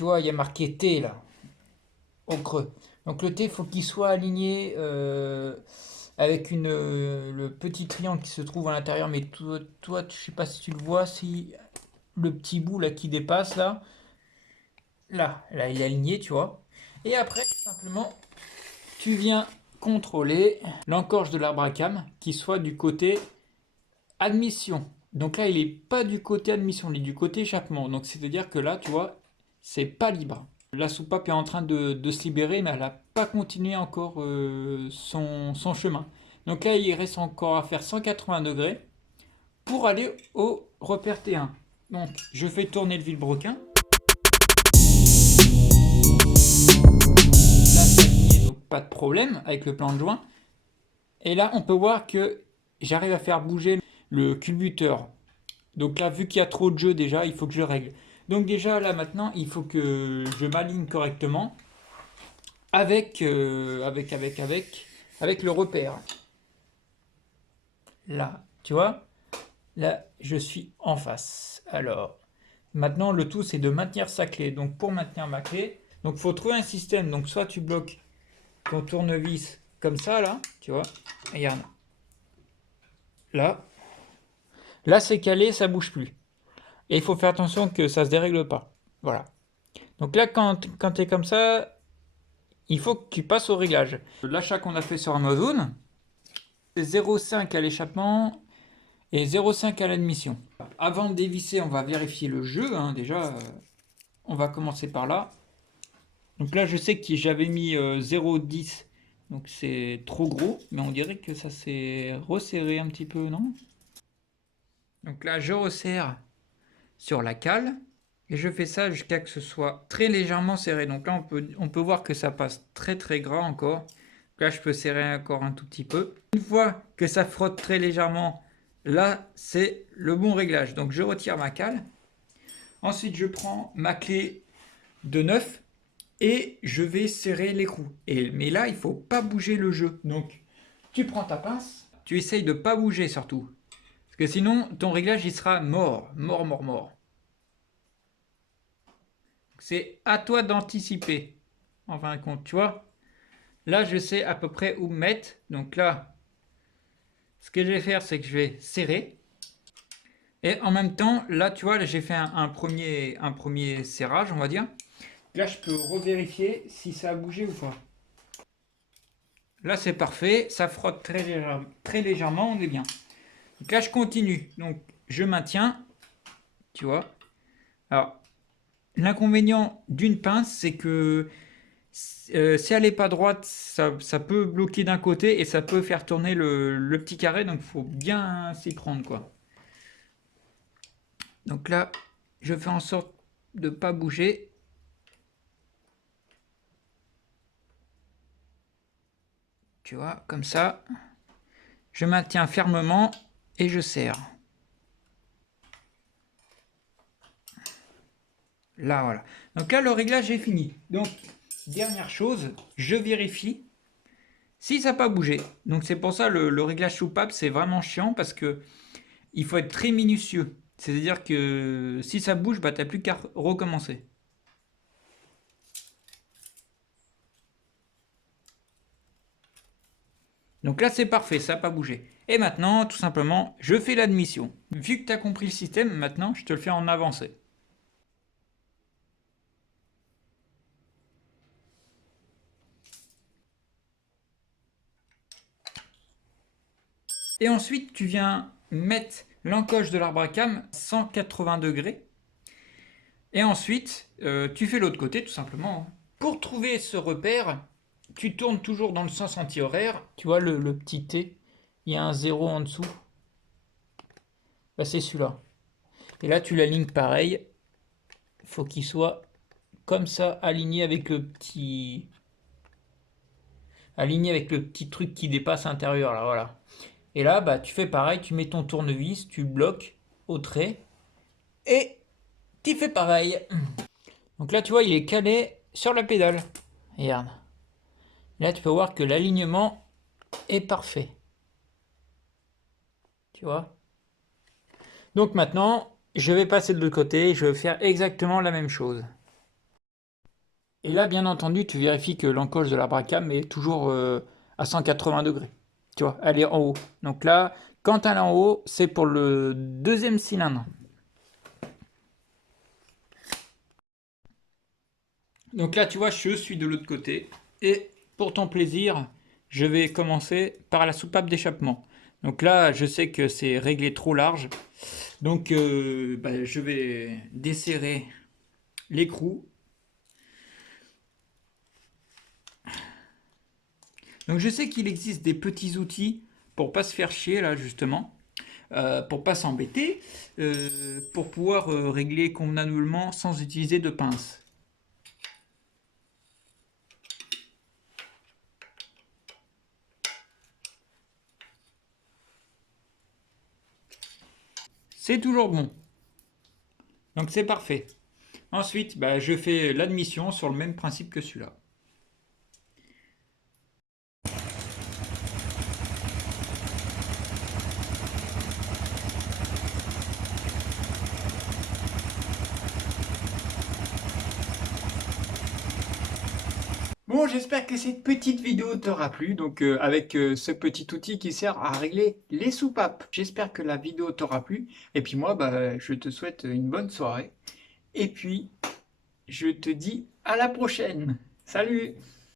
tu vois, il y a marqué T là, au creux. Donc le T, faut qu'il soit aligné avec le petit triangle qui se trouve à l'intérieur. Mais toi, je sais pas si tu le vois, si le petit bout là qui dépasse là, il est aligné, tu vois. Et après, tout simplement, tu viens contrôler l'encorche de l'arbre à cam qui soit du côté admission. Donc là, il est pas du côté admission, il est du côté échappement. Donc c'est-à-dire que là, tu vois, c'est pas libre. La soupape est en train de se libérer, mais elle n'a pas continué encore son chemin. Donc là, il reste encore à faire 180 degrés pour aller au repère T1. Donc je fais tourner le vilebrequin. Là, c'est aligné, donc pas de problème avec le plan de joint. Et là, on peut voir que j'arrive à faire bouger le culbuteur. Donc là, vu qu'il y a trop de jeux déjà, il faut que je règle. Donc déjà, là maintenant, il faut que je m'aligne correctement avec le repère. Là, tu vois, là, je suis en face. Alors, maintenant, le tout, c'est de maintenir sa clé. Donc pour maintenir ma clé, donc faut trouver un système. Donc soit tu bloques ton tournevis comme ça, là, tu vois, regarde, là. Là, c'est calé, ça bouge plus. Et il faut faire attention que ça se dérègle pas. Voilà. Donc là, quand tu es comme ça, il faut que tu passes au réglage. L'achat qu'on a fait sur Amazon, c'est 0,5 à l'échappement et 0,5 à l'admission. Avant de dévisser, on va vérifier le jeu. Hein, déjà, on va commencer par là. Donc là, je sais que j'avais mis 0,10. Donc c'est trop gros. Mais on dirait que ça s'est resserré un petit peu, non? Donc là, je resserre sur la cale. Et je fais ça jusqu'à ce que ce soit très légèrement serré. Donc là, on peut voir que ça passe très très gras encore. Donc là, je peux serrer encore un tout petit peu. Une fois que ça frotte très légèrement, là, c'est le bon réglage. Donc je retire ma cale. Ensuite, je prends ma clé de 9 et je vais serrer l'écrou. Mais là, il ne faut pas bouger le jeu. Donc, tu prends ta pince, tu essayes de ne pas bouger surtout. Parce que sinon, ton réglage, il sera mort. Mort, mort, mort. C'est à toi d'anticiper. En fin de compte, tu vois. Là, je sais à peu près où me mettre. Donc là, ce que je vais faire, c'est que je vais serrer. Et en même temps, là, tu vois, là, j'ai fait un premier serrage, on va dire. Là, je peux revérifier si ça a bougé ou pas. Là, c'est parfait. Ça frotte très légèrement, on est bien. Donc là, je continue. Donc, je maintiens. Tu vois. Alors, l'inconvénient d'une pince, c'est que si elle n'est pas droite, ça peut bloquer d'un côté et ça peut faire tourner le petit carré. Donc, il faut bien s'y prendre, quoi. Donc là, je fais en sorte de ne pas bouger. Tu vois, comme ça. Je maintiens fermement et je serre. Là, voilà. Donc là, le réglage est fini. Donc, dernière chose, je vérifie si ça n'a pas bougé. Donc c'est pour ça le réglage soupape, c'est vraiment chiant parce que il faut être très minutieux. C'est-à-dire que si ça bouge, bah, tu n'as plus qu'à recommencer. Donc là, c'est parfait, ça n'a pas bougé. Et maintenant, tout simplement, je fais l'admission. Vu que tu as compris le système, maintenant, je te le fais en avancée. Et ensuite, tu viens mettre l'encoche de l'arbre à cam 180 degrés. Et ensuite, tu fais l'autre côté, tout simplement. Pour trouver ce repère, tu tournes toujours dans le sens anti-horaire. Tu vois le petit T, il y a un zéro en dessous. Bah, c'est celui-là. Et là, tu l'alignes pareil. Il faut qu'il soit comme ça, aligné avec le petit truc qui dépasse à l'intérieur, là, voilà. Et là, bah, tu fais pareil, tu mets ton tournevis, tu bloques au trait, et tu fais pareil. Donc là, tu vois, il est calé sur la pédale. Regarde. Là, tu peux voir que l'alignement est parfait. Tu vois? Donc maintenant, je vais passer de l'autre côté, je vais faire exactement la même chose. Et là, bien entendu, tu vérifies que l'encoche de la bracam est toujours à 180 degrés. Tu vois, elle est en haut. Donc là, quand elle est en haut, c'est pour le deuxième cylindre. Donc là, tu vois, je suis de l'autre côté. Et pour ton plaisir, je vais commencer par la soupape d'échappement. Donc là, je sais que c'est réglé trop large. Donc bah, je vais desserrer l'écrou. Donc je sais qu'il existe des petits outils pour pas se faire chier là justement, pour pas s'embêter, pour pouvoir régler convenablement sans utiliser de pince. C'est toujours bon. Donc c'est parfait. Ensuite, bah, je fais l'admission sur le même principe que celui-là. Bon, j'espère que cette petite vidéo t'aura plu, donc avec ce petit outil qui sert à régler les soupapes. J'espère que la vidéo t'aura plu, et puis moi, bah, je te souhaite une bonne soirée, et puis je te dis à la prochaine. Salut!